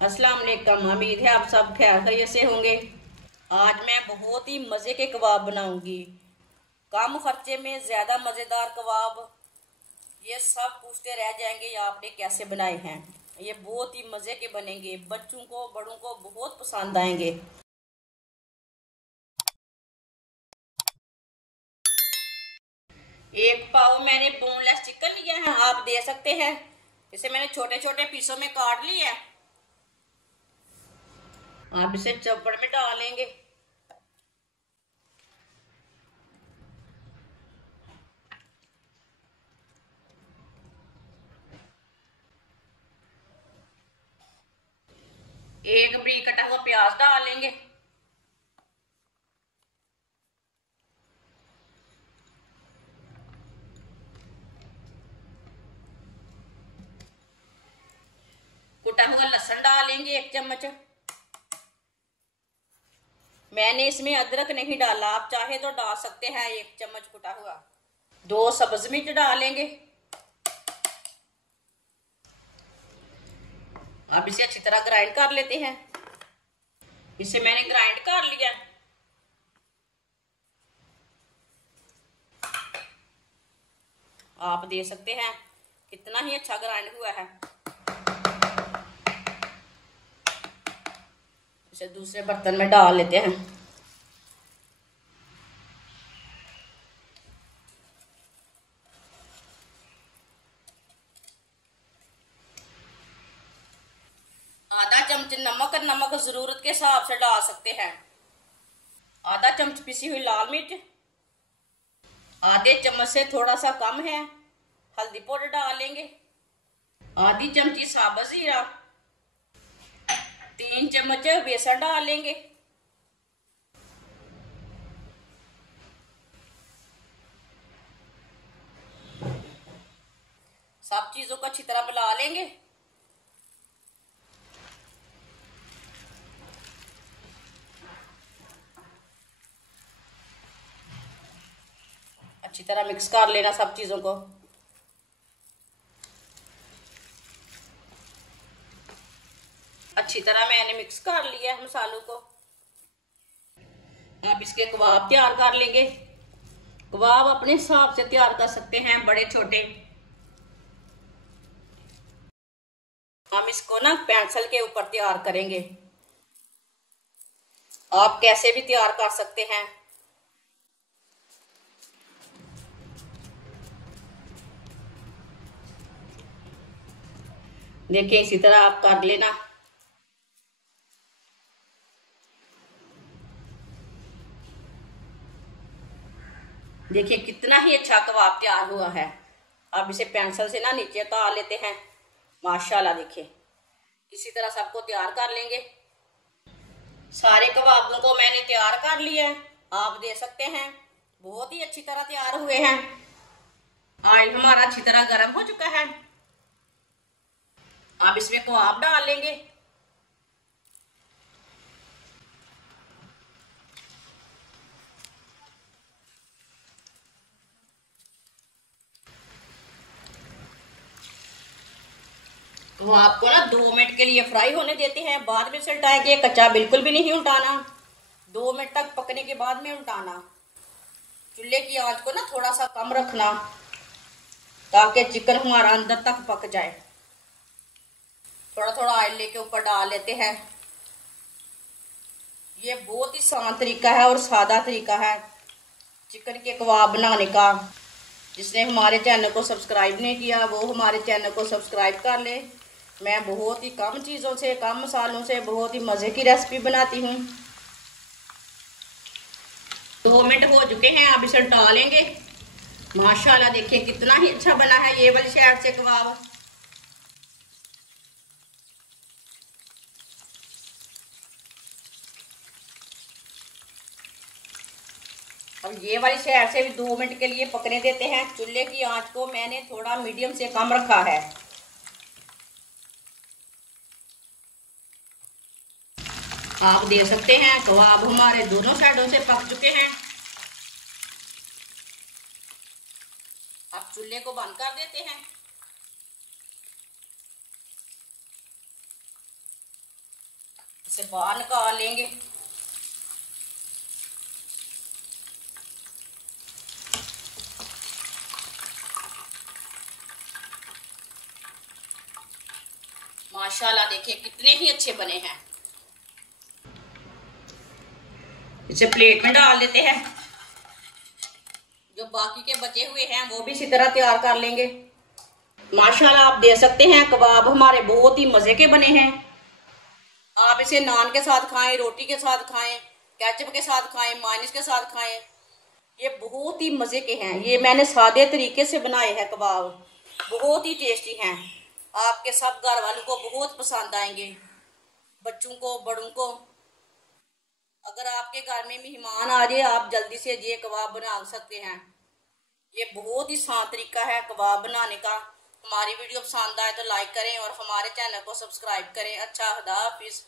अस्सलाम वालेकुम। उम्मीद है आप सब खैरियत से होंगे। आज मैं बहुत ही मज़े के कबाब बनाऊंगी। कम खर्चे में ज़्यादा मज़ेदार कबाब। ये सब पूछते रह जाएंगे ये आपने कैसे बनाए हैं। ये बहुत ही मज़े के बनेंगे, बच्चों को बड़ों को बहुत पसंद आएंगे। एक पाव मैंने बोनलेस चिकन लिया है, आप दे सकते हैं। इसे मैंने छोटे छोटे पीसों में काट लिया है। आप इसे चॉपर में डालेंगे। एक बरीक कटा हुआ प्याज डालेंगे। कुटा हुआ लहसुन डालेंगे 1 चम्मच। मैंने इसमें अदरक नहीं डाला, आप चाहे तो डाल सकते हैं 1 चम्मच कुटा हुआ। 2 सब्ज मिर्च डालेंगे। अब इसे अच्छी तरह ग्राइंड कर लेते हैं। इसे मैंने ग्राइंड कर लिया। आप देख सकते हैं कितना ही अच्छा ग्राइंड हुआ है। इसे दूसरे बर्तन में डाल लेते हैं। आधा चम्मच नमक, नमक जरूरत के हिसाब से डाल सकते हैं। आधा चम्मच पिसी हुई लाल मिर्च। आधे चम्मच से थोड़ा सा कम है हल्दी पाउडर डालेंगे। आधी चमची साबुत जीरा। 3 चम्मच बेसन डालेंगे। सब चीजों को अच्छी तरह मिला लेंगे। अच्छी तरह मिक्स कर लेना सब चीजों को। अच्छी तरह मैंने मिक्स कर लिया है मसालों को। आप इसके कबाब तैयार कर लेंगे। कबाब अपने हिसाब से तैयार कर सकते हैं, बड़े छोटे। हम इसको ना पेंसिल के ऊपर तैयार करेंगे। आप कैसे भी तैयार कर सकते हैं। देखिए इसी तरह आप कर लेना। देखिए कितना ही अच्छा कबाब तैयार हुआ है। अब इसे पेंसिल से ना नीचे उतार लेते हैं। माशाल्लाह देखिए इसी तरह सबको तैयार कर लेंगे। सारे कबाबों को मैंने तैयार कर लिया है, आप दे सकते हैं। बहुत ही अच्छी तरह तैयार हुए हैं। ऑयल हमारा अच्छी तरह गर्म हो चुका है। अब इसमें कबाब डाल लेंगे। कबाब को ना 2 मिनट के लिए फ्राई होने देते हैं, बाद में से उल्टाएंगे। कच्चा बिल्कुल भी नहीं उल्टाना। 2 मिनट तक पकने के बाद में उल्टाना। चूल्हे की आंच को ना थोड़ा सा कम रखना ताकि चिकन हमारा अंदर तक पक जाए। थोड़ा थोड़ा ऑयल लेके ऊपर डाल लेते हैं। ये बहुत ही आसान तरीका है और सादा तरीका है चिकन के कबाब बनाने का। जिसने हमारे चैनल को सब्सक्राइब नहीं किया वो हमारे चैनल को सब्सक्राइब कर ले। मैं बहुत ही कम चीज़ों से, कम मसालों से बहुत ही मज़े की रेसिपी बनाती हूँ। 2 मिनट हो चुके हैं, अब इसे डालेंगे। माशाल्लाह देखिए कितना ही अच्छा बना है ये वाली साइड से कबाब। अब ये वाली साइड से भी 2 मिनट के लिए पकने देते हैं। चूल्हे की आंच को मैंने थोड़ा मीडियम से कम रखा है। आप देख सकते हैं कबाब हमारे दोनों साइडों से पक चुके हैं। अब चूल्हे को बंद कर देते हैं। इसे बाहर निकाल लेंगे। माशाल्लाह देखिए कितने ही अच्छे बने हैं। इसे प्लेट में डाल देते हैं। जो बाकी के बचे हुए हैं वो भी इसी तरह तैयार कर लेंगे। माशाल्लाह आप देख सकते हैं कबाब हमारे बहुत ही मजे के बने हैं। आप इसे नान के साथ खाएं, रोटी के साथ खाएं, केचप के साथ खाएं, मायोनीज के साथ खाएं। ये बहुत ही मजे के हैं। ये मैंने सादे तरीके से बनाए हैं कबाब, बहुत ही टेस्टी हैं। आपके सब घर वालों को बहुत पसंद आएंगे, बच्चों को, बड़ों को। अगर आपके घर में मेहमान आ जाए आप जल्दी से ये कबाब बना सकते हैं। ये बहुत ही आसान तरीका है कबाब बनाने का। हमारी वीडियो पसंद आए तो लाइक करें और हमारे चैनल को सब्सक्राइब करें। अच्छा, खुदा हाफिज।